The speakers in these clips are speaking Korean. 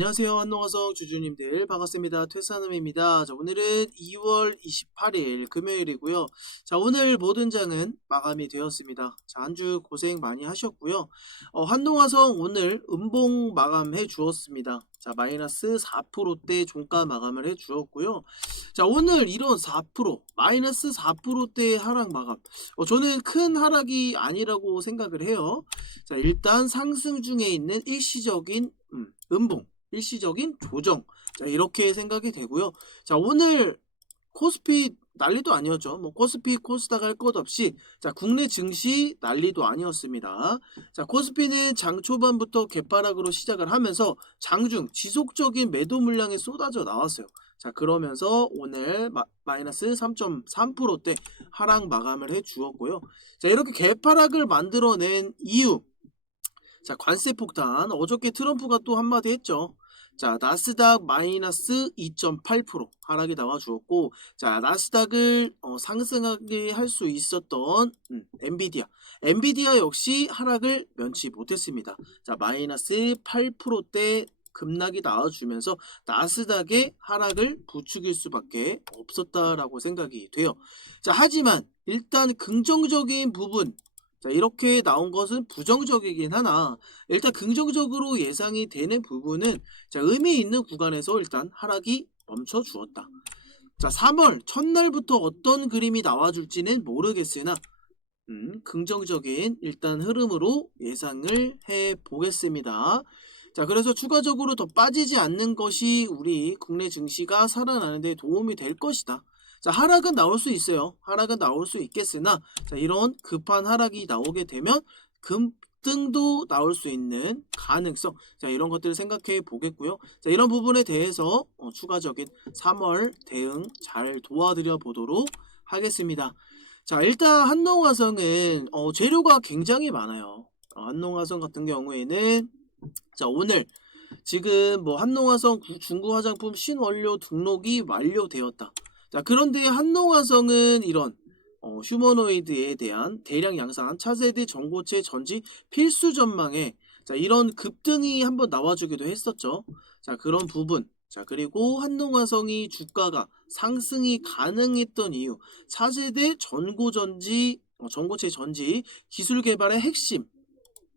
안녕하세요. 한동화성 주주님들 반갑습니다. 퇴사남입니다. 자, 오늘은 2월 28일 금요일이고요. 자, 오늘 모든 장은 마감이 되었습니다. 자, 한 주 고생 많이 하셨고요. 어, 한동화성 오늘 음봉 마감해 주었습니다. 자, 마이너스 4%대 종가 마감을 해 주었고요. 자, 오늘 이런 4%, 마이너스 4%대 하락 마감. 어, 저는 큰 하락이 아니라고 생각을 해요. 자, 일단 상승 중에 있는 일시적인 음, 음봉, 일시적인 조정. 자, 이렇게 생각이 되고요. 자, 오늘 코스피 난리도 아니었죠. 뭐 코스피, 코스닥 할 것 없이 자, 국내 증시 난리도 아니었습니다. 자, 코스피는 장 초반부터 개파락으로 시작을 하면서 장중 지속적인 매도 물량이 쏟아져 나왔어요. 자, 그러면서 오늘 마, 마이너스 3.3%대 하락 마감을 해 주었고요. 자, 이렇게 개파락을 만들어낸 이유 자, 관세 폭탄. 어저께 트럼프가 또 한마디 했죠. 자, 나스닥 마이너스 2.8% 하락이 나와 주었고, 자, 나스닥을 어, 상승하게 할 수 있었던 음, 엔비디아. 엔비디아 역시 하락을 면치 못했습니다. 자, 마이너스 8%대 급락이 나와주면서 나스닥의 하락을 부추길 수밖에 없었다라고 생각이 돼요. 자, 하지만 일단 긍정적인 부분 자, 이렇게 나온 것은 부정적이긴 하나, 일단 긍정적으로 예상이 되는 부분은, 자, 의미 있는 구간에서 일단 하락이 멈춰 주었다. 자, 3월 첫날부터 어떤 그림이 나와줄지는 모르겠으나, 음, 긍정적인 일단 흐름으로 예상을 해 보겠습니다. 자, 그래서 추가적으로 더 빠지지 않는 것이 우리 국내 증시가 살아나는 데 도움이 될 것이다. 자, 하락은 나올 수 있어요. 하락은 나올 수 있겠으나, 자, 이런 급한 하락이 나오게 되면 급등도 나올 수 있는 가능성. 자, 이런 것들을 생각해 보겠고요. 자, 이런 부분에 대해서 어, 추가적인 3월 대응 잘 도와드려 보도록 하겠습니다. 자, 일단 한농화성은 어, 재료가 굉장히 많아요. 어, 한농화성 같은 경우에는 자, 오늘 지금 뭐 한농화성 구- 중고 화장품 신원료 등록이 완료되었다. 자, 그런데 한농화성은 이런 어, 휴머노이드에 대한 대량 양산 차세대 전고체 전지 필수 전망에 자, 이런 급등이 한번 나와주기도 했었죠. 자, 그런 부분. 자, 그리고 한농화성이 주가가 상승이 가능했던 이유. 차세대 전고 전지, 어, 전고체 전지 기술 개발의 핵심.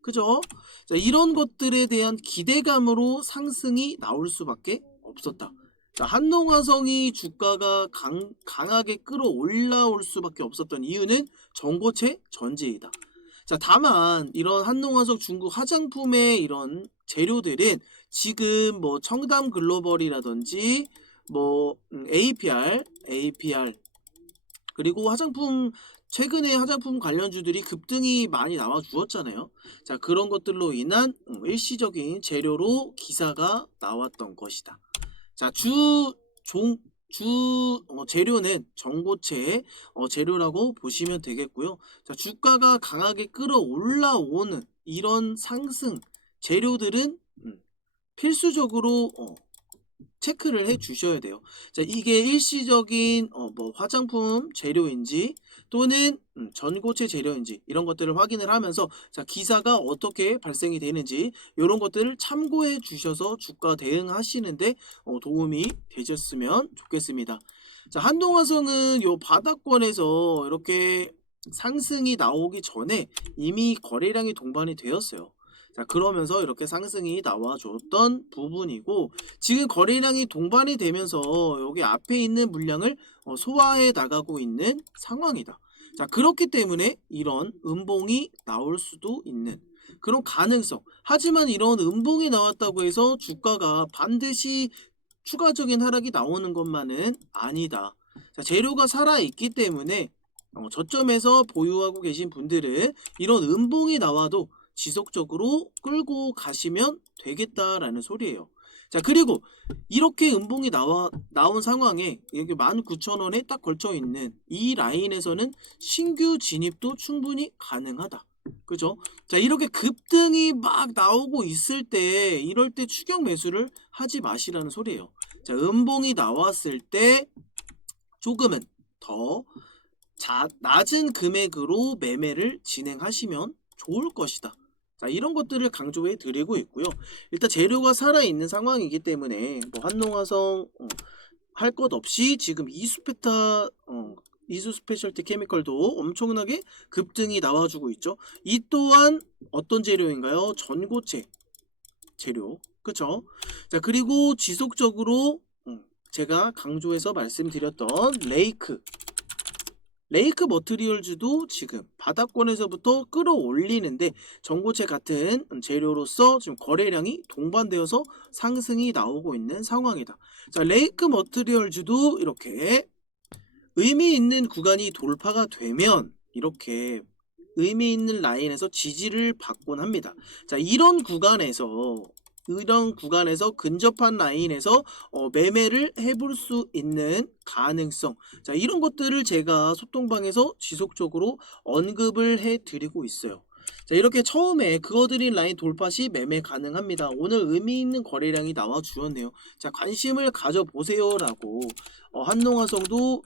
그죠? 자, 이런 것들에 대한 기대감으로 상승이 나올 수밖에 없었다. 자, 한농화성이 주가가 강, 강하게 끌어올라올 수밖에 없었던 이유는 전고체 전지이다. 자, 다만 이런 한농화성 중국 화장품의 이런 재료들은 지금 뭐 청담 글로벌이라든지 뭐 음, APR, APR 그리고 화장품 최근에 화장품 관련주들이 급등이 많이 나와 주었잖아요. 자, 그런 것들로 인한 음, 일시적인 재료로 기사가 나왔던 것이다. 자, 주, 종, 주 어, 재료는 전고체 어, 재료라고 보시면 되겠고요. 자, 주가가 강하게 끌어올라오는 이런 상승 재료들은 음, 필수적으로 어, 체크를 해 주셔야 돼요. 자, 이게 일시적인 어, 뭐 화장품 재료인지 또는 음, 전고체 재료인지 이런 것들을 확인을 하면서 자, 기사가 어떻게 발생이 되는지 이런 것들을 참고해 주셔서 주가 대응하시는데 어, 도움이 되셨으면 좋겠습니다. 자, 한동화성은 요 바닥권에서 이렇게 상승이 나오기 전에 이미 거래량이 동반이 되었어요. 자, 그러면서 이렇게 상승이 나와줬던 부분이고, 지금 거래량이 동반이 되면서 여기 앞에 있는 물량을 어, 소화해 나가고 있는 상황이다. 자, 그렇기 때문에 이런 음봉이 나올 수도 있는 그런 가능성. 하지만 이런 음봉이 나왔다고 해서 주가가 반드시 추가적인 하락이 나오는 것만은 아니다. 자, 재료가 살아있기 때문에 어, 저점에서 보유하고 계신 분들은 이런 음봉이 나와도 지속적으로 끌고 가시면 되겠다라는 소리예요. 자, 그리고 이렇게 음봉이 나와 나온 상황에 여기 19,000원에 딱 걸쳐 있는 이 라인에서는 신규 진입도 충분히 가능하다. 그죠? 자, 이렇게 급등이 막 나오고 있을 때 이럴 때 추격 매수를 하지 마시라는 소리예요. 자, 음봉이 나왔을 때 조금은 더 자, 낮은 금액으로 매매를 진행하시면 좋을 것이다. 자, 이런 것들을 강조해 드리고 있고요. 일단 재료가 살아있는 상황이기 때문에 뭐 한농화성 어, 할것 없이 지금 이수페타 어, 이수 스페셜티 케미컬도 엄청나게 급등이 나와주고 있죠. 이 또한 어떤 재료인가요? 전고체 재료. 그쵸? 자, 그리고 지속적으로 음, 제가 강조해서 말씀드렸던 레이크. 레이크 머트리얼즈도 지금 바닥권에서부터 끌어올리는데 전고체 같은 재료로서 지금 거래량이 동반되어서 상승이 나오고 있는 상황이다. 자, 레이크 머트리얼즈도 이렇게 의미 있는 구간이 돌파가 되면 이렇게 의미 있는 라인에서 지지를 받곤 합니다. 자, 이런 구간에서 이런 구간에서 근접한 라인에서 어, 매매를 해볼 수 있는 가능성. 자, 이런 것들을 제가 소통방에서 지속적으로 언급을 해 드리고 있어요. 자, 이렇게 처음에 그어드린 라인 돌파 시 매매 가능합니다. 오늘 의미 있는 거래량이 나와 주었네요. 자, 관심을 가져 보세요 라고 어, 한농화성도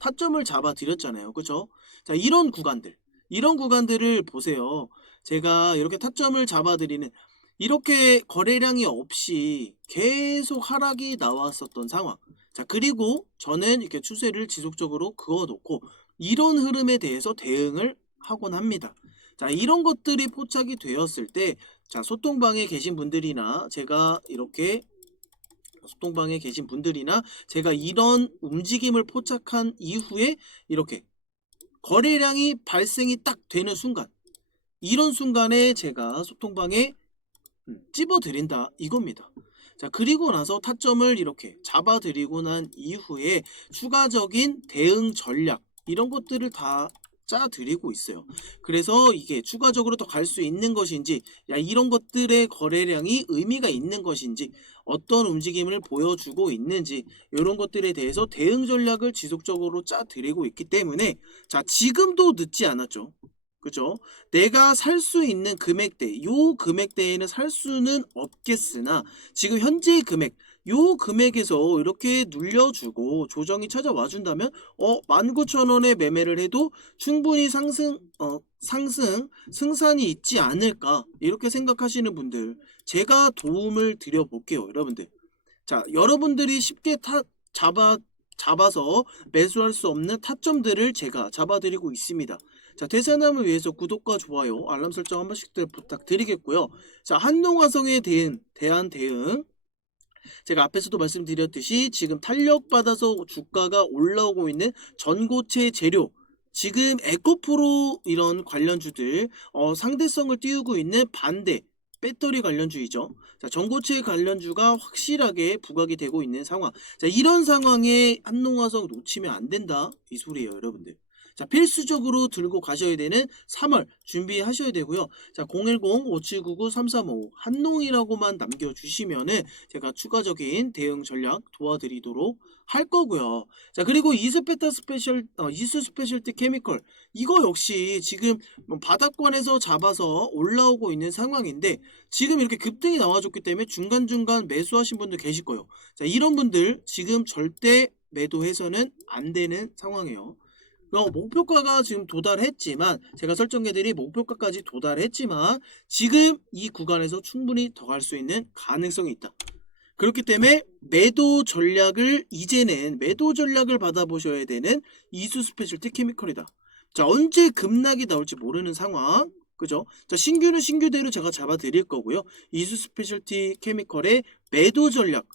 타점을 잡아 드렸잖아요. 그죠? 자, 이런 구간들. 이런 구간들을 보세요. 제가 이렇게 타점을 잡아 드리는 이렇게 거래량이 없이 계속 하락이 나왔었던 상황. 자, 그리고 저는 이렇게 추세를 지속적으로 그어 놓고 이런 흐름에 대해서 대응을 하곤 합니다. 자, 이런 것들이 포착이 되었을 때, 자, 소통방에 계신 분들이나 제가 이렇게 소통방에 계신 분들이나 제가 이런 움직임을 포착한 이후에 이렇게 거래량이 발생이 딱 되는 순간, 이런 순간에 제가 소통방에 음, 찝어드린다 이겁니다. 자 그리고 나서 타점을 이렇게 잡아드리고 난 이후에 추가적인 대응 전략 이런 것들을 다 짜드리고 있어요. 그래서 이게 추가적으로 더 갈 수 있는 것인지 야 이런 것들의 거래량이 의미가 있는 것인지 어떤 움직임을 보여주고 있는지 이런 것들에 대해서 대응 전략을 지속적으로 짜드리고 있기 때문에 자 지금도 늦지 않았죠. 그죠? 내가 살 수 있는 금액대, 요 금액대에는 살 수는 없겠으나 지금 현재의 금액, 요 금액에서 이렇게 눌려주고 조정이 찾아와 준다면 어 19,000원에 매매를 해도 충분히 상승 어 상승 승산이 있지 않을까 이렇게 생각하시는 분들 제가 도움을 드려 볼게요 여러분들 자 여러분들이 쉽게 타 잡아 잡아서 매수할 수 없는 타점들을 제가 잡아드리고 있습니다. 자, 대산함을 위해서 구독과 좋아요, 알람 설정 한 번씩들 부탁드리겠고요. 자, 한농화성에 대한, 대한 대응. 제가 앞에서도 말씀드렸듯이 지금 탄력받아서 주가가 올라오고 있는 전고체 재료, 지금 에코프로 이런 관련주들, 어, 상대성을 띄우고 있는 반대, 배터리 관련주이죠. 자, 전고체 관련주가 확실하게 부각이 되고 있는 상황. 자, 이런 상황에 한농화성 놓치면 안 된다. 이 소리예요, 여러분들. 자, 필수적으로 들고 가셔야 되는 3월 준비하셔야 되고요. 자, 010-5799-3355 한농이라고만 남겨주시면은 제가 추가적인 대응 전략 도와드리도록 할 거고요. 자, 그리고 이스페타 스페셜, 어, 이수 스페셜티 케미컬. 이거 역시 지금 뭐 바닥권에서 잡아서 올라오고 있는 상황인데 지금 이렇게 급등이 나와줬기 때문에 중간중간 매수하신 분들 계실 거예요. 자, 이런 분들 지금 절대 매도해서는 안 되는 상황이에요. 어, 목표가가 지금 도달했지만 제가 설정해드린 목표가까지 도달했지만 지금 이 구간에서 충분히 더 갈 수 있는 가능성이 있다. 그렇기 때문에 매도 전략을 이제는 매도 전략을 받아보셔야 되는 이수 스페셜티 케미컬이다. 자 언제 급락이 나올지 모르는 상황. 그죠? 자 신규는 신규대로 제가 잡아드릴 거고요. 이수 스페셜티 케미컬의 매도 전략.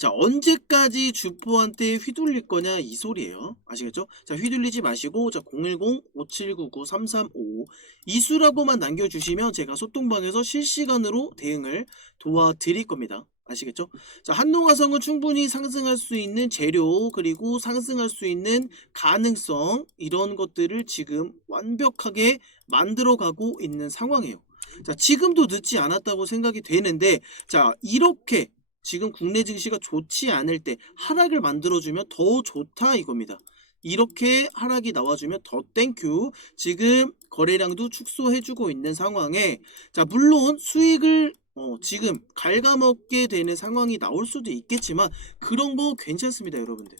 자 언제까지 주포한테 휘둘릴 거냐 이 소리예요. 아시겠죠? 자 휘둘리지 마시고 자 010-5799-3355 이수라고만 남겨주시면 제가 소통방에서 실시간으로 대응을 도와드릴 겁니다. 아시겠죠? 자 한농화성은 충분히 상승할 수 있는 재료 그리고 상승할 수 있는 가능성 이런 것들을 지금 완벽하게 만들어 가고 있는 상황이에요. 자 지금도 늦지 않았다고 생각이 되는데 자 이렇게 지금 국내 증시가 좋지 않을 때 하락을 만들어주면 더 좋다 이겁니다. 이렇게 하락이 나와주면 더 땡큐. 지금 거래량도 축소해주고 있는 상황에 자 물론 수익을 어, 지금 갉아먹게 되는 상황이 나올 수도 있겠지만 그런 거 괜찮습니다 여러분들.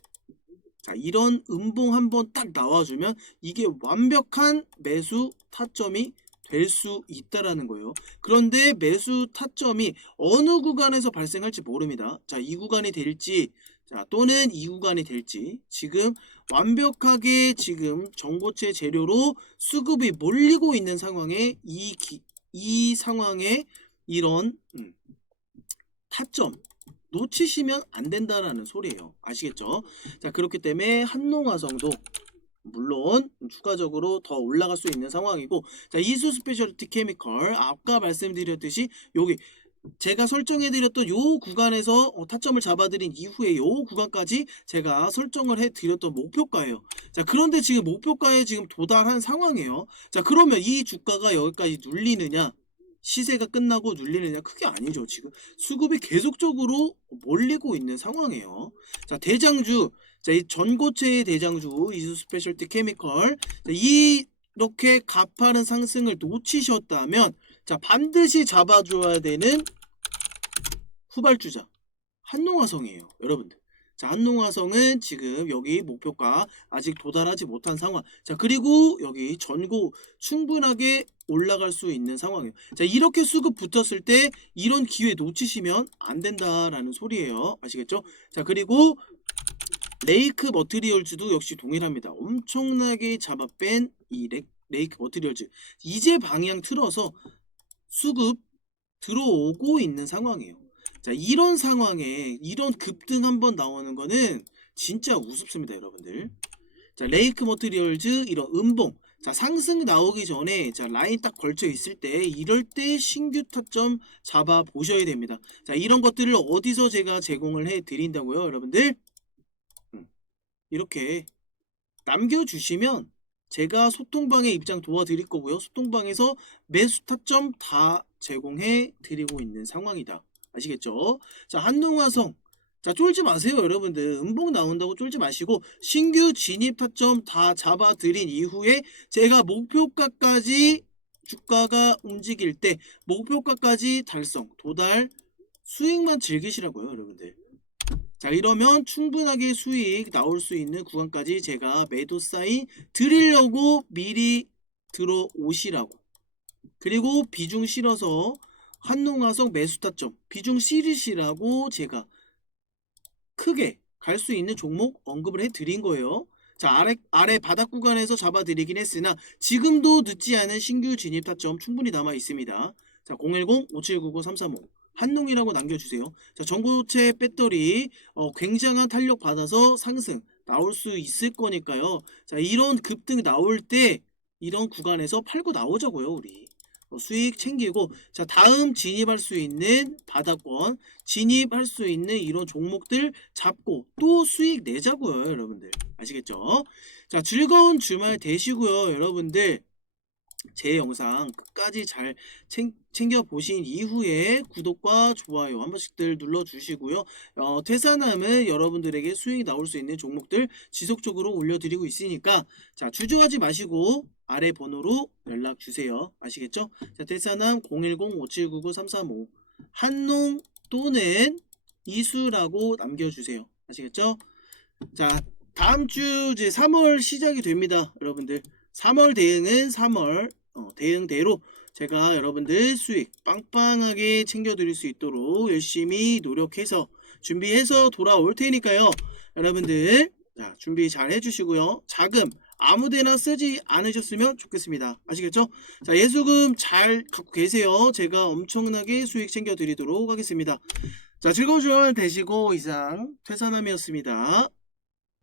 자 이런 음봉 한번 딱 나와주면 이게 완벽한 매수 타점이 될 수 있다라는 거예요. 그런데 매수 타점이 어느 구간에서 발생할지 모릅니다. 자, 이 구간이 될지, 자, 또는 이 구간이 될지, 지금 완벽하게 지금 전고체 재료로 수급이 몰리고 있는 상황에 이, 기, 이 상황에 이런, 음, 타점, 놓치시면 안 된다라는 소리예요. 아시겠죠? 자, 그렇기 때문에 한농화성도 물론 추가적으로 더 올라갈 수 있는 상황이고 자 이수 스페셜티 케미컬 아까 말씀드렸듯이 여기 제가 설정해드렸던 요 구간에서 어, 타점을 잡아드린 이후에 요 구간까지 제가 설정을 해드렸던 목표가예요. 자 그런데 지금 목표가에 지금 도달한 상황이에요. 자 그러면 이 주가가 여기까지 눌리느냐 시세가 끝나고 눌리느냐 크게 아니죠. 지금 수급이 계속적으로 몰리고 있는 상황이에요. 자 대장주 자, 이 전고체의 대장주 이수 스페셜티 케미컬. 자, 이 이렇게 가파른 상승을 놓치셨다면 자 반드시 잡아줘야 되는 후발주자 한농화성이에요 여러분들. 자 한농화성은 지금 여기 목표가 아직 도달하지 못한 상황. 자 그리고 여기 전고 충분하게 올라갈 수 있는 상황이에요. 자 이렇게 수급 붙었을 때 이런 기회 놓치시면 안 된다라는 소리예요. 아시겠죠? 자 그리고 레이크 머티리얼즈도 역시 동일합니다. 엄청나게 잡아뺀 이 레, 레이크 머티리얼즈 이제 방향 틀어서 수급 들어오고 있는 상황이에요. 자 이런 상황에 이런 급등 한번 나오는 거는 진짜 우습습니다, 여러분들. 자 레이크 머티리얼즈 이런 음봉 자 상승 나오기 전에 자 라인 딱 걸쳐 있을 때 이럴 때 신규 타점 잡아 보셔야 됩니다. 자 이런 것들을 어디서 제가 제공을 해 드린다고요, 여러분들? 이렇게 남겨주시면 제가 소통방에 입장 도와드릴 거고요. 소통방에서 매수 타점 다 제공해 드리고 있는 상황이다. 아시겠죠? 자, 한농화성. 자, 쫄지 마세요, 여러분들. 음봉 나온다고 쫄지 마시고 신규 진입 타점 다 잡아 드린 이후에 제가 목표가까지 주가가 움직일 때 목표가까지 달성, 도달 수익만 즐기시라고요, 여러분들. 자 이러면 충분하게 수익 나올 수 있는 구간까지 제가 매도 사인 드리려고 미리 들어오시라고. 그리고 비중 실어서 한농화성 매수 타점 비중 실으시라고 제가 크게 갈 수 있는 종목 언급을 해드린 거예요. 자 아래, 아래 바닥 구간에서 잡아드리긴 했으나 지금도 늦지 않은 신규 진입 타점 충분히 남아 있습니다. 자 010-5799-335 한농이라고 남겨주세요. 자, 전고체 배터리 어, 굉장한 탄력 받아서 상승 나올 수 있을 거니까요. 자, 이런 급등 나올 때 이런 구간에서 팔고 나오자고요, 우리. 어, 수익 챙기고 자 다음 진입할 수 있는 바닥권 진입할 수 있는 이런 종목들 잡고 또 수익 내자고요 여러분들 아시겠죠 자 즐거운 주말 되시고요 여러분들 제 영상 끝까지 잘 챙, 챙겨 보신 이후에 구독과 좋아요 한 번씩들 눌러 주시고요. 어, 퇴사남은 여러분들에게 수익이 나올 수 있는 종목들 지속적으로 올려드리고 있으니까 자 주저하지 마시고 아래 번호로 연락 주세요. 아시겠죠? 자 퇴사남 010-5799-335 한농 또는 이수라고 남겨주세요. 아시겠죠? 자 다음 주 이제 3월 시작이 됩니다. 여러분들 3월 대응은 3월 어, 대응대로 제가 여러분들 수익 빵빵하게 챙겨드릴 수 있도록 열심히 노력해서 준비해서 돌아올 테니까요. 여러분들 자, 준비 잘 해주시고요. 자금 아무데나 쓰지 않으셨으면 좋겠습니다. 아시겠죠? 자 예수금 잘 갖고 계세요. 제가 엄청나게 수익 챙겨드리도록 하겠습니다. 자 즐거운 주말 되시고 이상 퇴사남이었습니다.